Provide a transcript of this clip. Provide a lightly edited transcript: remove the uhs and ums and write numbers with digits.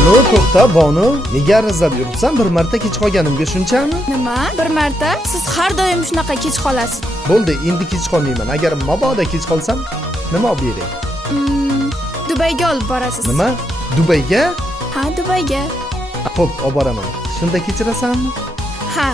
Bonu, to'xta, Bonu. Nega arazlab yuribsan? Bir marta kech qolganimga shunchami? Nima? Bir marta? Siz har doim shunaqa kech qolasiz. Bo'ldi, endi kech qolmayman. Agar mabodo kech qolsam, nima olib beray? Dubayga olib borasiz. Nima? Dubayga? Ha, Dubayga. Xo'p, olib boraman. Shunda kechirasanmi? Ha,